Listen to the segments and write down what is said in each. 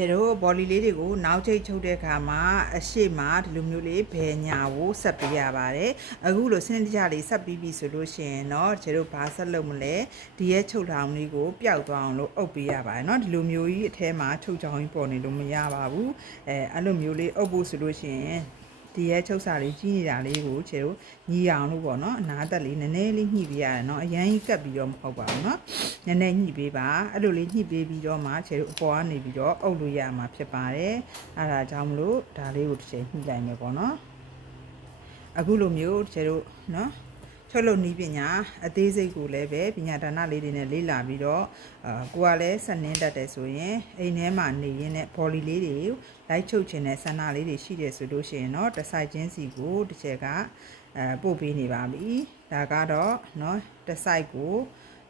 ကျတော့ဘော်လီလေးတွေကိုနောက်ချိတ်ချုပ်တဲ့အခါမှာအရှိမဒီလိုမျိုးလေးဘယ်ညာကိုဆက်ပေးရပါတယ်အခုလိုစနစ်တကျလေးဆက်ပြီးပြီဆိုလို့ရှိရင်เนาะကျတော့ဘာဆက်လုပ်မလဲဒီရဲ့ချုပ်ထောင်လေးကိုပျောက်သွားအောင်လို့အုပ်ပေးရပါတယ်เนาะဒီလိုမျိုးကြီးအထဲမှာချုပ်ချောင်းကြီးပေါ်နေလို့မရပါဘူးအဲ့လိုမျိုးလေးအုပ်ဖို့ဆိုလို့ရှိရင်ဒီရဲ့ချုပ်စာလေးကြီးနေတာလေးကိုကျတော့ညီအောင်လို့ပေါ့နော်အနားသက်လေးနည်းနည်းလေးညှိပေးရတယ်နော်အရန်ကြီးကပ်ပြီးတော့မဟုတ်ပါဘူးနော်နည်းနည်းညှိပေးပါအဲ့လိုလေးညှိပေးပြီးတော့မှကျတော့အပေါ်ကနေပြီးတော့အုပ်လို့ရမှာဖြစ်ပါတယ်အဲ့ဒါကြောင့်မလို့ဒါလေးကိုတစ်ချိန်ညှိလိုက်မယ်ပေါ့နော်အခုလိုမျိုးကျတော့နော်ချုပ်လုပ်နည်းပညာအသေးစိတ်ကိုလည်းပဲပညာဒါနလေးတွေနဲ့လေ့လာပြီးတော့ကိုကလည်းဆက်နှင်းတတ်တယ်ဆိုရင်အိမ်ထဲမှာနေရင်းနဲ့ဘော်လီလေးတွေလိုက်ချုပ်ခြင်းနဲ့ဆန္ဒလေးတွေရှိတယ်ဆိုလို့ရှိရင်တော့တစ်ဆိုင်ချင်းစီကိုတစ်ချက်ကပို့ပေးနေပါပြီဒါကတော့เนาะတစ်ဆိုင်ကို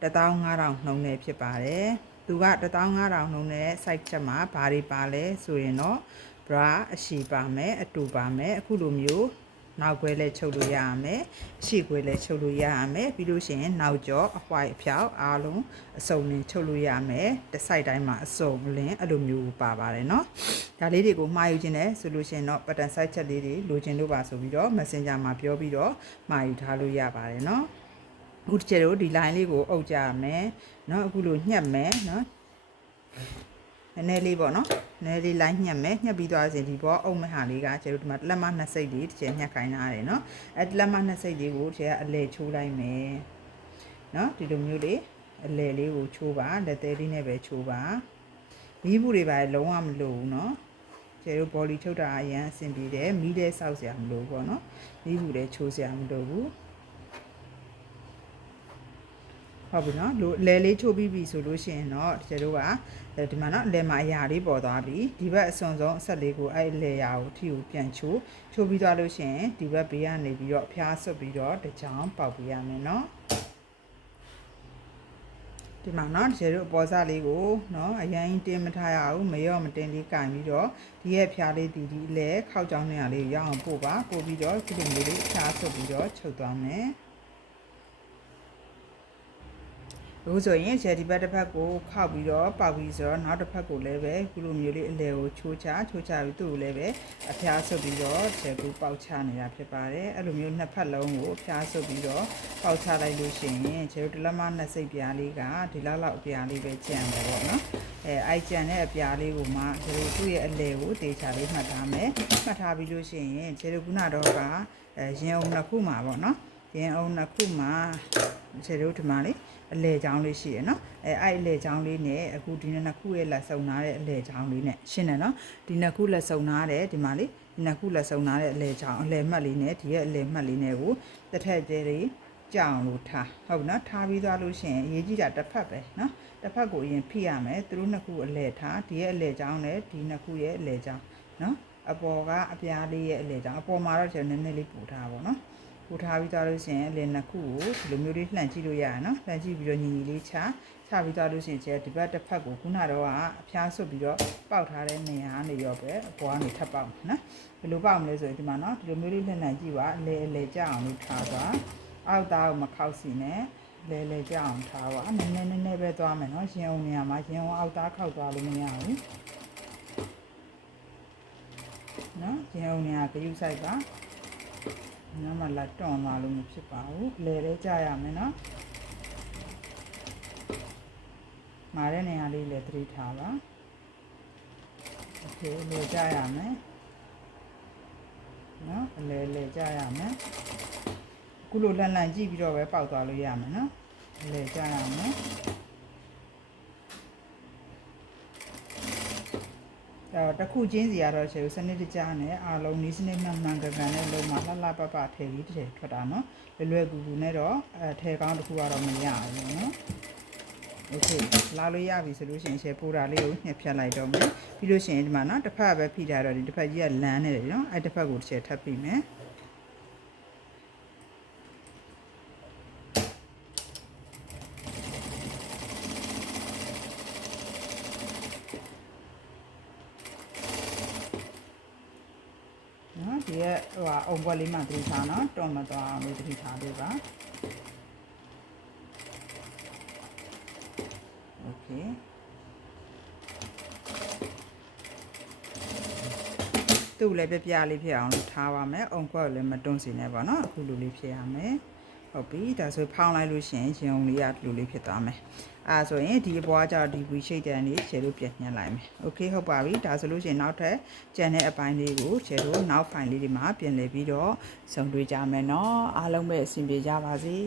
15000နှုန်းနဲ့ဖြစ်ပါတယ်သူက15000နှုန်းနဲ့ site ချက်မှာဘာတွေပါလဲဆိုရင်တော့ bra အရှိပါမယ်အတူပါမယ်အခုလိုမျိုးနောက်ခွဲလဲချုပ်လို့ရရမယ်အရှိခွဲလဲချုပ်လို့ရရမယ်ပြီးလို့ရှိရင်နောက်ကျောအဝိုက်အဖျောက်အားလုံးအစုံလင်းချုပ်လို့ရမယ်တစ်ဆိုင်တိုင်းမှာအစုံလင်းအဲ့လိုမျိုးပါပါတယ်เนาะဒါလေးတွေကိုမှားယူခြင်းနဲ့ဆိုလို့ရှိရင်တော့ pattern site ချက်လေးတွေလိုချင်လို့ပါဆိုပြီးတော့ messenger မှာပြောပြီးတော့မှားယူထားလို့ရပါတယ်เนาะအခုတစ်ချက်တော့ဒီ line လေးကိုအုပ်ကြရမယ်เนาะအခုလိုညှက်မယ်เนาะနည်းနည်းလေးပေါ့နော်နည်းနည်းလေးလိုက်ညှက်မယ်ညှက်ပြီးသွားစဉ်ဒီပေါ်အုပ်မဲ့ဟာလေးကကျတို့ဒီမှာလက်မနှစ်စိတ်လေးတစ်ချက်ညှက်ခိုင်းထားတယ်နော်အဲလက်မနှစ်စိတ်လေးကိုကျကအလဲချိုးလိုက်မယ်နော်ဒီလိုမျိုးလေးအလဲလေးကိုချိုးပါလက်သေးလေးနဲ့ပဲချိုးပါမီးဘူးတွေပါလုံးဝမလိုဘူးနော်ကျတို့ဘော်လီထုတ်တာအရင်အဆင်ပြေတယ်မီးလေးစောက်စရာမလိုဘူးပေါ့နော်မီးဘူးလေးချိုးစရာမလိုဘူးဟုတ်ပြီနော်လဲလေးချိုးပြီးပြီဆိုလို့ရှိရင်တော့ကျတို့ကဒီမှာနော်လဲမှာအရာလေးပေါ်သွားပြီဒီဘက်အစွန်ဆုံးအဆက်လေးကိုအဲ့လဲရာကိုထီကိုပြန်ချိုးပြီးသွားလို့ရှိရင်ဒီဘက်ဘေးကနေပြီးတော့အဖျားဆွတ်ပြီးတော့တစ်ချောင်းပေါက်ပြရမယ်နော်ဒီမှာနော်ကျတို့အပေါ်စားလေးကိုနော်အရင်တင်းမထားရအောင်မရော့မတင်းလေးကင်ပြီးတော့ဒီရဲ့ဖျားလေးဒီလဲခောက်ချောင်းနေရာလေးရအောင်ပို့ပါပို့ပြီးတော့ဒီလိုမျိုးလေးအဖျားဆွတ်ပြီးတော့ချုပ်သွားမယ်အခုဆိုရင်ဒီဘက်တစ်ဖက်ကိုခောက်ပြီးတော့ပေါက်ပြီးဆိုတော့နောက်တစ်ဖက်ကိုလည်းပဲခုလိုမျိုးလေးအလဲကိုချိုးချပြီးသူ့ကိုလည်းပဲအဖျားဆွတ်ပြီးတော့ကျကိုပေါက်ချနေတာဖြစ်ပါတယ်အဲ့လိုမျိုးနှစ်ဖက်လုံးကိုအဖျားဆွတ်ပြီးတော့ပေါက်ချလိုက်လို့ရှိရင်ကျတို့တလက်မနှစ်စိတ်ပြားလေးကဒီလောက်အပြားလေးပဲကျန်တယ်ပေါ့နော်အိုက်ကျန်တဲ့အပြားလေးကိုမှကျတို့သူ့ရဲ့အလဲကိုတေချာလေးမှတ်ထားမယ်မှတ်ထားပြီးလို့ရှိရင်ကျတို့ခုနတော့ကရင်အုံနှစ်ခုမှာပေါ့နော်ရင်အုံနှစ်ခုမှာကျတို့ဒီမှာလေးအလဲချောင်းလေးရှိရယ်နော်အဲ့အလဲချောင်းလေးနဲ့အခုဒီနှစ်ခုရဲ့လက်စုံထားတဲ့အလဲချောင်းလေးနဲ့ရှင်းတယ်နော်ဒီနှစ်ခုလက်စုံထားတဲ့ဒီမှာလေးဒီနှစ်ခုလက်စုံထားတဲ့အလဲချောင်းအလဲမှတ်လေးနဲ့ဒီရဲ့အလဲမှတ်လေးနဲ့ကိုတစ်ထက်ကျဲလေးကြောင်လို့ထားဟုတ်နော်ထားပြီးသွားလို့ရှိရင်အရေးကြီးတာတစ်ဖက်ပဲနော်တစ်ဖက်ကိုအရင်ဖိရမယ်သူတို့နှစ်ခုအလဲထားဒီရဲ့အလဲချောင်းနဲ့ဒီနှစ်ခုရဲ့အလဲချောင်းနော်အပေါ်ကအပြားလေးရဲ့အလဲချောင်းအပေါ်မှာတော့ကျွန်တော်နည်းနည်းလေးပို့ထားပါတော့ပူထားပြီးသွားလို့ရှိရင်အလင်းနှစ်ခုကိုဒီလိုမျိုးလေးလှန်ကြည့်လို့ရရနော်လှန်ကြည့်ပြီးတော့ညီညီလေးချပြီးသွားလို့ရှိရင်ဒီဘက်တစ်ဖက်ကိုခုနတော့ကအဖျားဆွတ်ပြီးတော့ပေါက်ထားတဲ့နေရာကနေရောပဲအပေါ်ကနေထပ်ပေါက်နော်ဘယ်လိုပေါက်မလဲဆိုရင်ဒီမှာနော်ဒီလိုမျိုးလေးလှန်ကြည့်ပါအလဲကြအောင်လို့ထားပါအောက်သားကိုမခောက်စီနဲ့လဲကြအောင်ထားပါနည်းနည်းပဲသွားမယ်နော်ရင်အောင်နေရာမှာရင်အောင်အောက်သားခောက်သွားလို့မရဘူးနော်ရင်အောင်နေရာဂရုစိုက်ပါနော်မလာတွန်းလာလို့မဖြစ်ပါဘူးလဲလေးကြရမယ်နော်မာတဲ့နေရာလေးလည်းသတိထားပါโอเคလဲကြရမယ်နော်လဲကြရမယ်အခုလိုလန်ကြည့်ပြီးတော့ပဲပေါက်သွားလို့ရမယ်နော်လဲကြရမယ်တခုချင်းစီကတော့စနစ်တကျနဲ့အားလုံးနီးစနစ်မှန်ကန်နဲ့လုံးမှာလှပထည့်ပြီးတစ်ထည်ထွက်တာနော်လွယ်ကူနဲ့တော့ထဲကောင်းတစ်ခုကတော့မရဘူးနော်โอเคလာလို့ရပြီဆိုလို့ရှိရင်ရှယ်ပိုတာလေးကိုညှက်ဖြတ်လိုက်တော့မယ်ပြီးလို့ရှိရင်ဒီမှာနော်တစ်ဖက်ပဲဖိထားတော့ဒီတစ်ဖက်ကြီးကလမ်းနေတယ်နော်အဲ့တစ်ဖက်ကိုတစ်ချက်ထပ်ဖိမယ်ဒီရဲ့အုံဘွက်လေးမှသတိထားနော်တွန်းမသွားအောင်လို့သတိထားပေးပါโอเค သူ့လည်းပြလေးဖြစ်အောင်ထားပါမယ်အုံကွက်လည်းမတွန်းစေနဲ့ပေါ့နော်အခုလိုလေးဖြစ်ရမယ်ဟုတ်ပြီဒါဆိုဖောင်းလိုက်လို့ရှိရင်ရင်ုံလေးကဒီလိုလေးဖြစ်သွားမယ်အဲဆိုရင်ဒီဘွားကျတော့ဒီ V shape တန်းလေးခြေလို့ပြန်ညှက်လိုက်မယ်โอเคဟုတ်ပါပြီဒါဆိုလို့ရှိရင်နောက်ထပ်ကျန်တဲ့အပိုင်းလေးကိုခြေလို့နောက် file လေးတွေမှာပြင်လည်ပြီးတော့ဆုံတွေ့ကြမယ်เนาะအားလုံးပဲအဆင်ပြေကြပါစေ